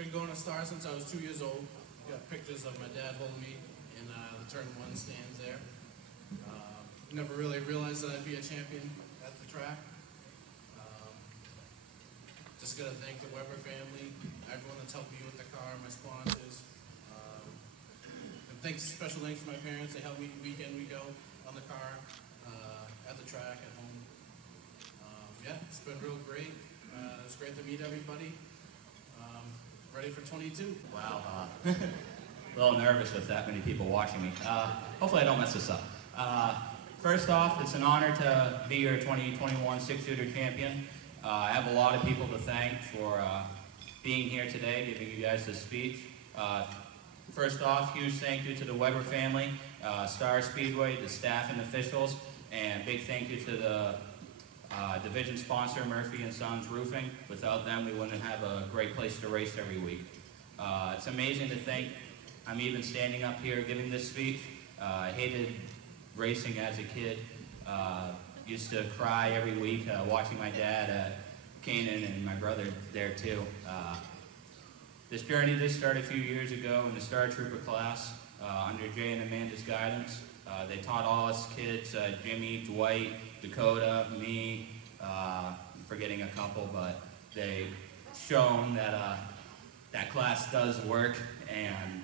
been going to Star since I was 2 years old. Got pictures of my dad holding me in the turn one stands there. Never really realized that I'd be a champion at the track. Just gotta thank the Weber family, everyone that's helped me with the car, my sponsors. And special thanks to my parents. They help me week in, week out on the car, at the track, at home. Yeah, it's been real great. It's great to meet everybody. Ready for 22. Wow. A little nervous with that many people watching me. Hopefully I don't mess this up. First off, it's an honor to be your 2021 six-shooter champion. I have a lot of people to thank for being here today, giving you guys this speech. First off, huge thank you to the Weber family, Star Speedway, the staff and officials, and big thank you to the division sponsor, Murphy & Sons Roofing. Without them, we wouldn't have a great place to race every week. It's amazing to think I'm even standing up here giving this speech. I hated racing as a kid. Used to cry every week watching my dad, Kanan, and my brother there too. This journey did start a few years ago in the Star Trooper class under Jay and Amanda's guidance. They taught all us kids, Jimmy, Dwight, Dakota, me, I'm forgetting a couple, but they shown that that class does work, and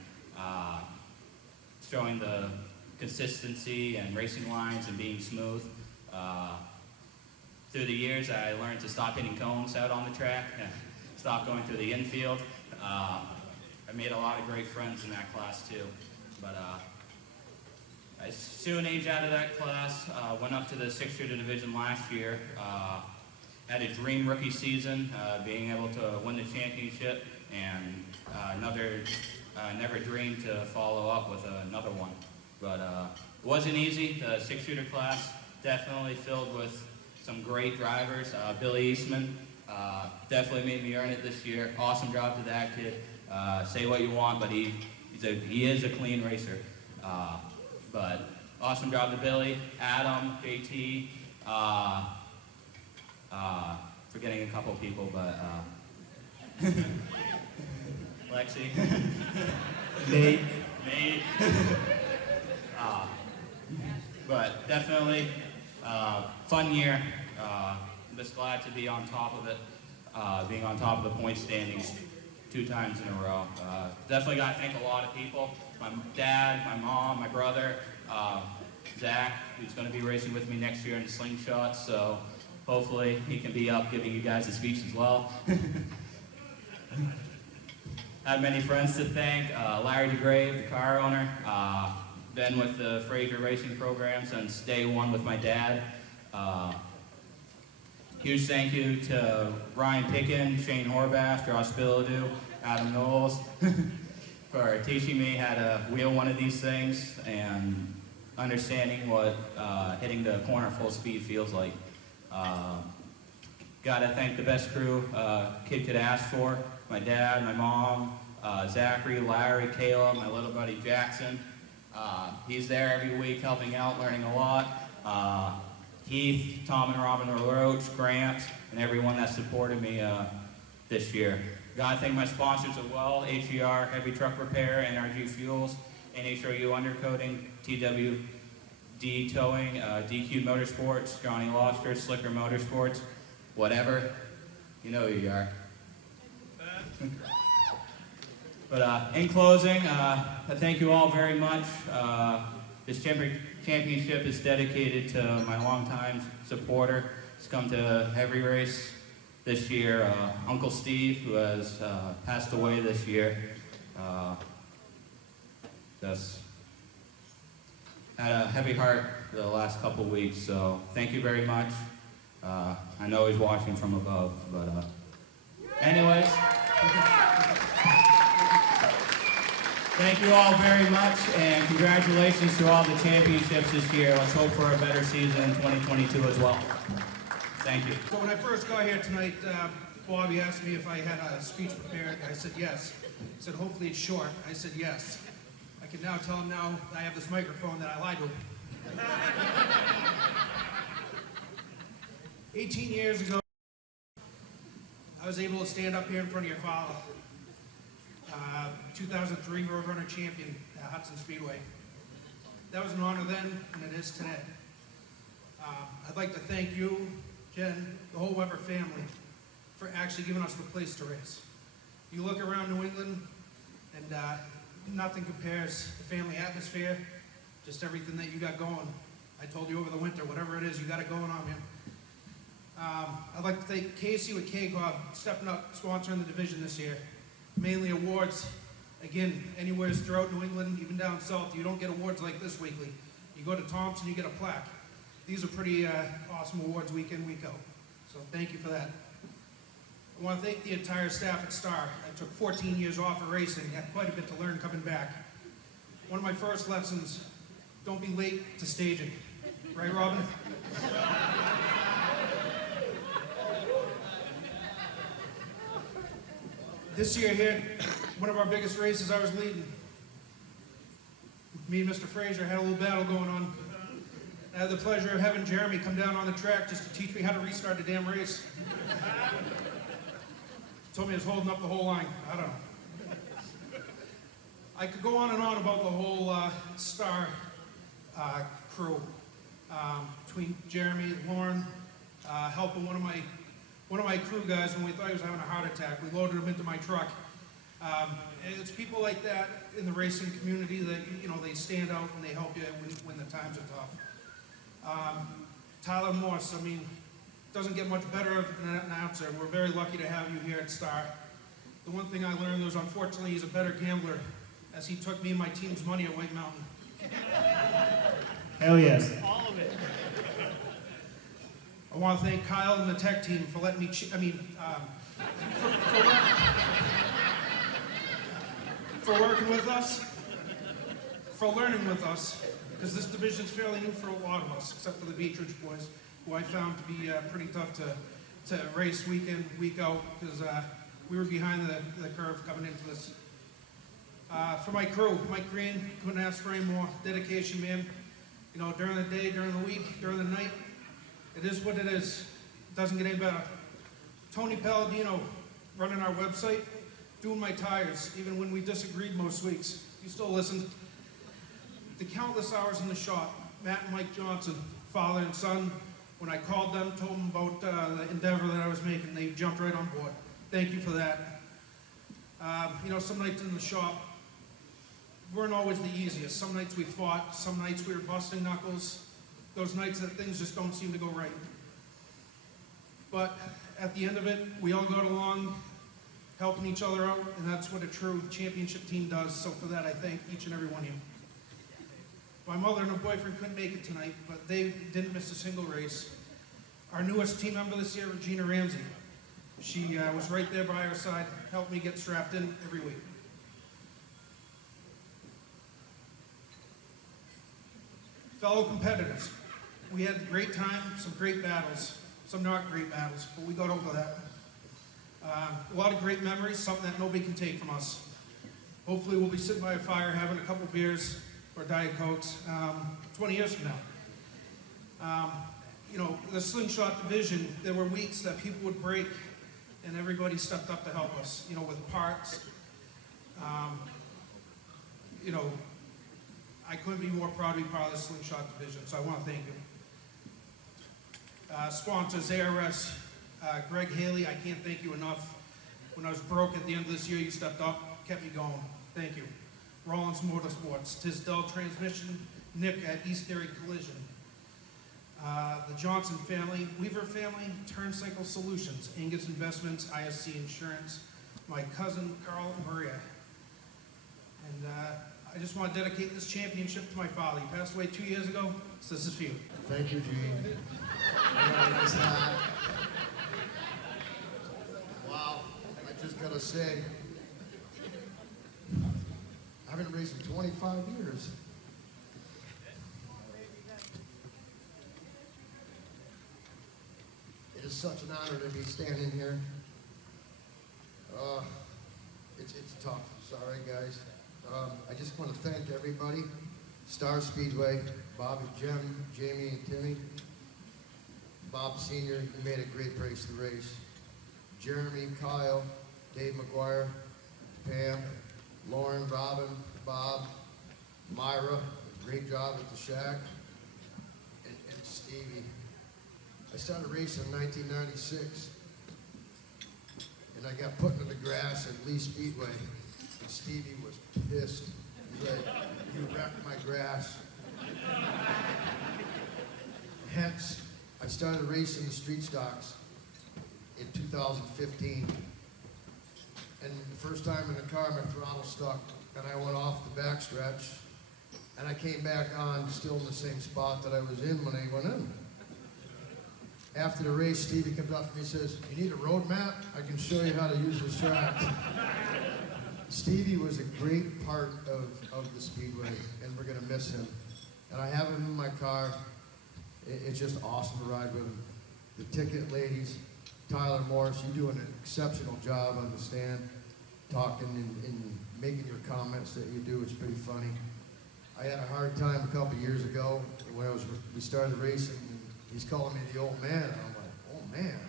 showing the consistency and racing lines and being smooth. Through the years, I learned to stop hitting cones out on the track, stop going through the infield. I made a lot of great friends in that class too, but I soon aged out of that class, went up to the six-shooter division last year, had a dream rookie season, being able to win the championship, and never dreamed to follow up with another one. But it wasn't easy. The six-shooter class definitely filled with some great drivers. Billy Eastman definitely made me earn it this year. Awesome job to that kid. Say what you want, but he is a clean racer. But awesome job to Billy, Adam, JT, forgetting a couple people, but Lexi, Nate. But definitely fun year. I'm just glad to be on top of it, being on top of the point standings 2 times in a row. Definitely got to thank a lot of people. My dad, my mom, my brother, Zach, who's going to be racing with me next year in slingshots, so hopefully he can be up giving you guys a speech as well. I have many friends to thank. Larry DeGrave, the car owner, been with the Fraser Racing program since day one with my dad. Huge thank you to Ryan Pickin, Shane Horvath, Josh Bilodeau, Adam Knowles for teaching me how to wheel one of these things and understanding what hitting the corner full speed feels like. Gotta thank the best crew kid could ask for. My dad, my mom, Zachary, Larry, Caleb, my little buddy Jackson. He's there every week helping out, learning a lot. Heath, Tom and Robin Roach, Grant, and everyone that supported me this year. Gotta thank my sponsors as well, HER, Heavy Truck Repair, NRG Fuels, NHRU Undercoating, TWD Towing, DQ Motorsports, Johnny Loster, Slicker Motorsports, whatever, you know who you are. But in closing, I thank you all very much. This championship is dedicated to my longtime supporter. He's come to every race this year. Uncle Steve, who has passed away this year. Just had a heavy heart for the last couple weeks, so thank you very much. I know he's watching from above, but anyways. Thank you all very much, and congratulations to all the championships this year. Let's hope for a better season in 2022 as well. Thank you. So when I first got here tonight, Bobby asked me if I had a speech prepared. I said yes. He said, hopefully it's short. I said yes. I can now tell him now I have this microphone that I lied to him. 18 years ago, I was able to stand up here in front of your father 2003 Roadrunner champion at Hudson Speedway. That was an honor then, and it is today. I'd like to thank you, Jen, the whole Weber family, for actually giving us the place to race. You look around New England, and nothing compares the family atmosphere, just everything that you got going. I told you over the winter, whatever it is, you got it going on, man. I'd like to thank Casey with K-Cob stepping up, sponsoring the division this year. Mainly awards. Again, anywhere throughout New England, even down south, you don't get awards like this weekly. You go to Thompson, you get a plaque. These are pretty awesome awards week in, week out. So thank you for that. I want to thank the entire staff at Star. I took 14 years off of racing, had quite a bit to learn coming back. One of my first lessons, don't be late to staging. Right, Robin? This year here, one of our biggest races I was leading. Me and Mr. Fraser had a little battle going on. I had the pleasure of having Jeremy come down on the track just to teach me how to restart the damn race. Told me I was holding up the whole line. I don't know. I could go on and on about the whole Star crew. Between Jeremy, Lauren, helping one of my crew guys when we thought he was having a heart attack. We loaded him into my truck. It's people like that in the racing community that, you know, they stand out and they help you when the times are tough. Tyler Morse, I mean, doesn't get much better of an announcer. We're very lucky to have you here at Star. The one thing I learned was, unfortunately, he's a better gambler, as he took me and my team's money at White Mountain. Hell yes. All of it. I want to thank Kyle and the tech team for letting me, for working with us, for learning with us, because this division is fairly new for a lot of us, except for the Beechridge boys, who I found to be pretty tough to race week in, week out, because we were behind the curve coming into this. For my crew, Mike Green, couldn't ask for any more dedication, man. You know, during the day, during the week, during the night, it is what it is. It doesn't get any better. Tony Palladino, running our website, doing my tires, even when we disagreed most weeks. You still listened. The countless hours in the shop, Matt and Mike Johnson, father and son, when I called them, told them about the endeavor that I was making, they jumped right on board. Thank you for that. You know, some nights in the shop weren't always the easiest. Some nights we fought, some nights we were busting knuckles. Those nights that things just don't seem to go right. But at the end of it, we all got along, helping each other out, and that's what a true championship team does. So for that, I thank each and every one of you. My mother and her boyfriend couldn't make it tonight, but they didn't miss a single race. Our newest team member this year, Regina Ramsey. She was right there by our side, helped me get strapped in every week. Fellow competitors, we had a great time, some great battles, some not great battles, but we got over that. A lot of great memories, something that nobody can take from us. Hopefully we'll be sitting by a fire having a couple beers or Diet Cokes 20 years from now. You know, the slingshot division, there were weeks that people would break and everybody stepped up to help us, you know, with parts. You know, I couldn't be more proud to be part of the slingshot division, so I want to thank you. Sponsors, ARS, Greg Haley, I can't thank you enough. When I was broke at the end of this year, you stepped up, kept me going. Thank you. Rollins Motorsports, Tisdale Transmission, Nick at East Erie Collision. The Johnson family, Weaver family, Turncycle Solutions, Angus Investments, ISC Insurance, my cousin Carl and Maria. And I just want to dedicate this championship to my father. He passed away 2 years ago, so this is for you. Thank you, Gene. Nice hat. Wow, I just gotta say, I've been racing 25 years. It is such an honor to be standing here. It's tough. Sorry, guys. I just want to thank everybody. Star Speedway, Bobby, Jim, Jamie, and Timmy. Bob Sr., you made a great race to race. Jeremy, Kyle, Dave McGuire, Pam, Lauren, Robin, Bob, Myra, great job at the shack, and Stevie. I started racing in 1996, and I got put into the grass at Lee Speedway, and Stevie was pissed. He's like, "You wrecked my grass." Hence, I started racing the street stocks in 2015. And the first time in the car, my throttle stuck, and I went off the backstretch, and I came back on still in the same spot that I was in when I went in. After the race, Stevie comes up to me and says, "You need a road map? I can show you how to use this track." Stevie was a great part of the Speedway, and we're going to miss him. And I have him in my car. It's just awesome to ride with him. The ticket ladies, Tyler Morris, you do an exceptional job on the stand, talking and making your comments that you do. It's pretty funny. I had a hard time a couple years ago when we started racing. And he's calling me the old man, and I'm like, "Oh man,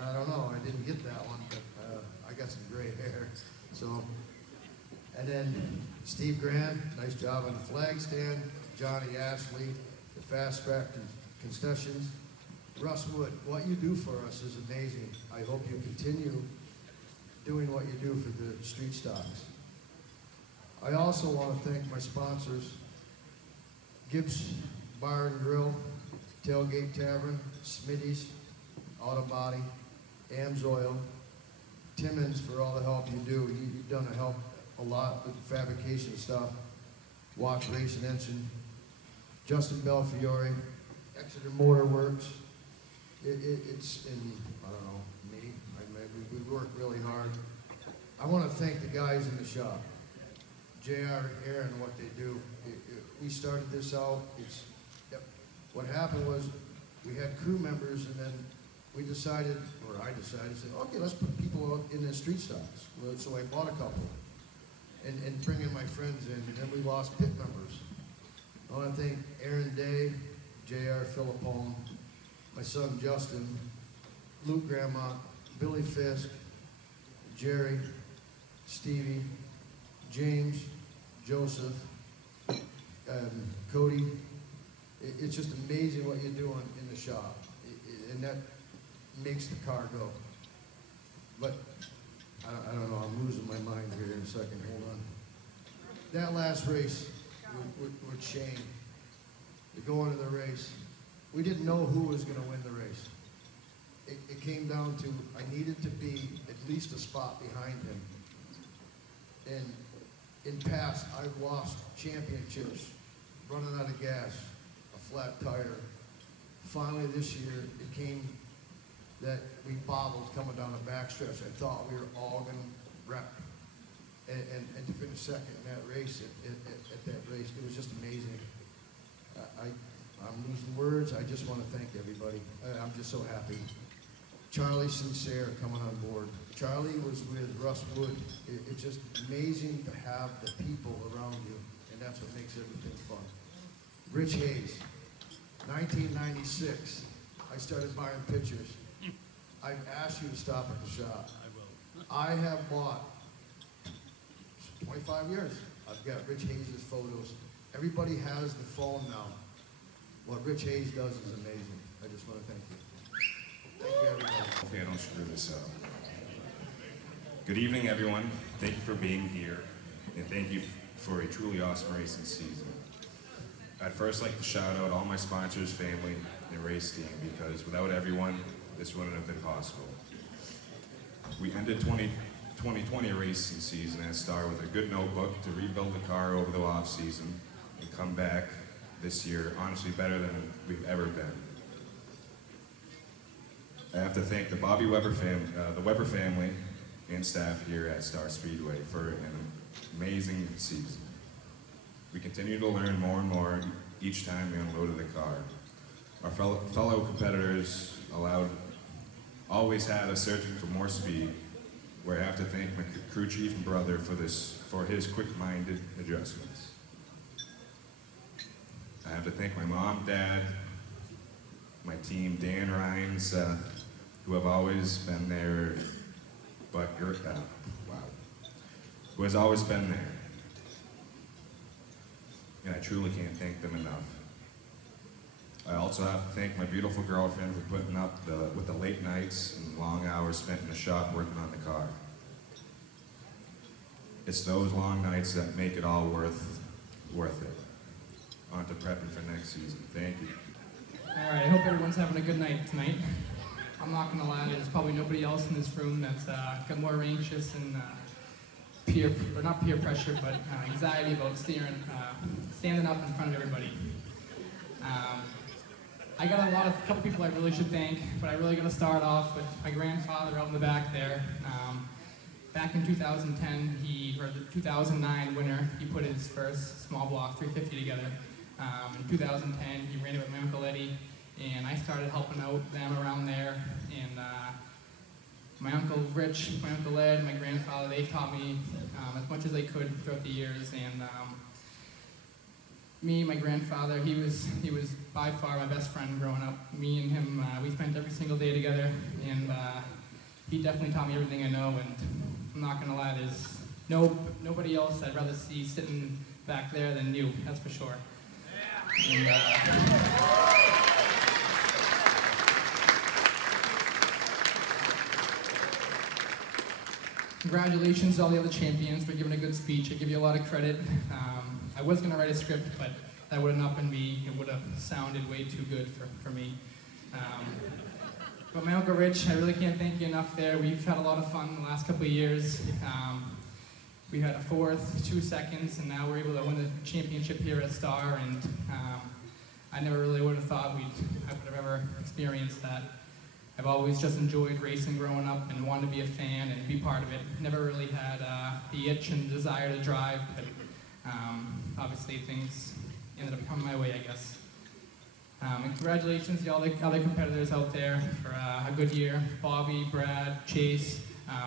I don't know. I didn't get that one, but I got some gray hair." So, and then Steve Grant, nice job on the flag stand. Johnny Ashley, the fast track concessions. Russ Wood, what you do for us is amazing. I hope you continue doing what you do for the street stocks. I also want to thank my sponsors, Gibbs Bar and Grill, Tailgate Tavern, Smitty's, Auto Body, Amsoil, Timmons for all the help you do. You've done a lot with fabrication stuff, Watch Race and Engine, Justin Belfiore, Exeter Motor Works. It's in, I don't know, we work really hard. I want to thank the guys in the shop, JR and Aaron, what they do. We started this out. What happened was we had crew members, and then we decided, or I decided, said, "Okay, let's put people out in the street stocks." So I bought a couple and bring in my friends in, and then we lost pit members. I want to thank Aaron Day, JR Philippone, my son Justin, Luke Grandma, Billy Fisk, Jerry, Stevie, James, Joseph, Cody. It's just amazing what you're doing in the shop, and that makes the car go. But I don't know, I'm losing my mind here in a second, hold on. That last race with Shane, to go into the race, we didn't know who was going to win the race. It came down to, I needed to be at least a spot behind him. And in past, I've lost championships, running out of gas, a flat tire. Finally this year, it came that we bobbled coming down the backstretch. I thought we were all going to wreck. And to finish second in that race, at that race, it was just amazing. I'm losing words. I just want to thank everybody. I'm just so happy. Charlie Sincere coming on board. Charlie was with Russ Wood. It's just amazing to have the people around you, and that's what makes everything fun. Rich Hayes, 1996. I started buying pictures. I've asked you to stop at the shop. I will. I have bought 25 years. I've got Rich Hayes' photos. Everybody has the phone now. What Rich Hayes does is amazing. I just want to thank you. Thank you, everybody. Hopefully I don't screw this up. Good evening, everyone. Thank you for being here, and thank you for a truly awesome racing season. I'd first like to shout out all my sponsors, family, and race team, because without everyone, this wouldn't have been possible. We ended 2020 racing season at Star with a good notebook to rebuild the car over the off season and come back this year, honestly, better than we've ever been. I have to thank the Weber family and staff here at Star Speedway for an amazing season. We continue to learn more and more each time we unloaded the car. Our fellow competitors always had us searching for more speed, where I have to thank my crew chief and brother for his quick-minded adjustments. I have to thank my mom, dad, my team, Dan Rhines, who have always been there, but wow. who has always been there. And I truly can't thank them enough. I also have to thank my beautiful girlfriend for putting up with the late nights and long hours spent in the shop working on the car. It's those long nights that make it all worth it. On to prepping for next season. Thank you. All right, I hope everyone's having a good night tonight. I'm not gonna lie, there's probably nobody else in this room that's got more anxious and not peer pressure, but anxiety about standing up in front of everybody. I got a couple people I really should thank, but I really gotta start off with my grandfather out in the back there. Back in 2010, or the 2009 winter, he put his first small block 350 together. In 2010, he ran it with my Uncle Eddie, and I started helping out them around there. And my Uncle Rich, my Uncle Ed, and my grandfather, they taught me as much as they could throughout the years. And me, my grandfather, he was by far my best friend growing up. Me and him, we spent every single day together, and he definitely taught me everything I know. And I'm not gonna lie, there's nobody else I'd rather see sitting back there than you, that's for sure. And, congratulations to all the other champions for giving a good speech. I give you a lot of credit. I was going to write a script, but that would have not been me. It would have sounded way too good for me. But my Uncle Rich, I really can't thank you enough there. We've had a lot of fun the last couple of years. We had a fourth, 2 seconds, and now we're able to win the championship here at Star. And I never really would have thought I would have ever experienced that. I've always just enjoyed racing growing up and wanted to be a fan and be part of it. Never really had the itch and desire to drive, but obviously things ended up coming my way, I guess. And congratulations to all the other competitors out there for a good year. Bobby, Brad, Chase,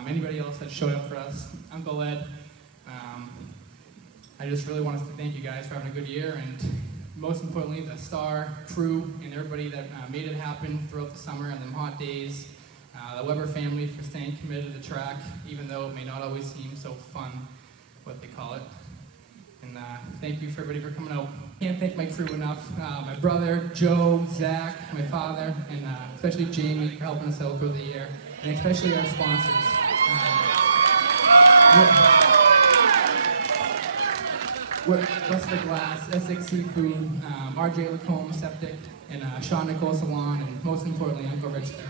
anybody else that showed up for us, Uncle Ed. I just really wanted to thank you guys for having a good year, and most importantly, the Star crew and everybody that made it happen throughout the summer and them hot days. The Weber family for staying committed to the track, even though it may not always seem so fun, what they call it. And thank you for everybody for coming out. Can't thank my crew enough. My brother, Joe, Zach, my father, and especially Jamie for helping us out through the year, and especially our sponsors. Westford Glass, Essex Seafood, RJ Lacombe Septic, and Sean Nicole Salon, and most importantly, Uncle Rich there.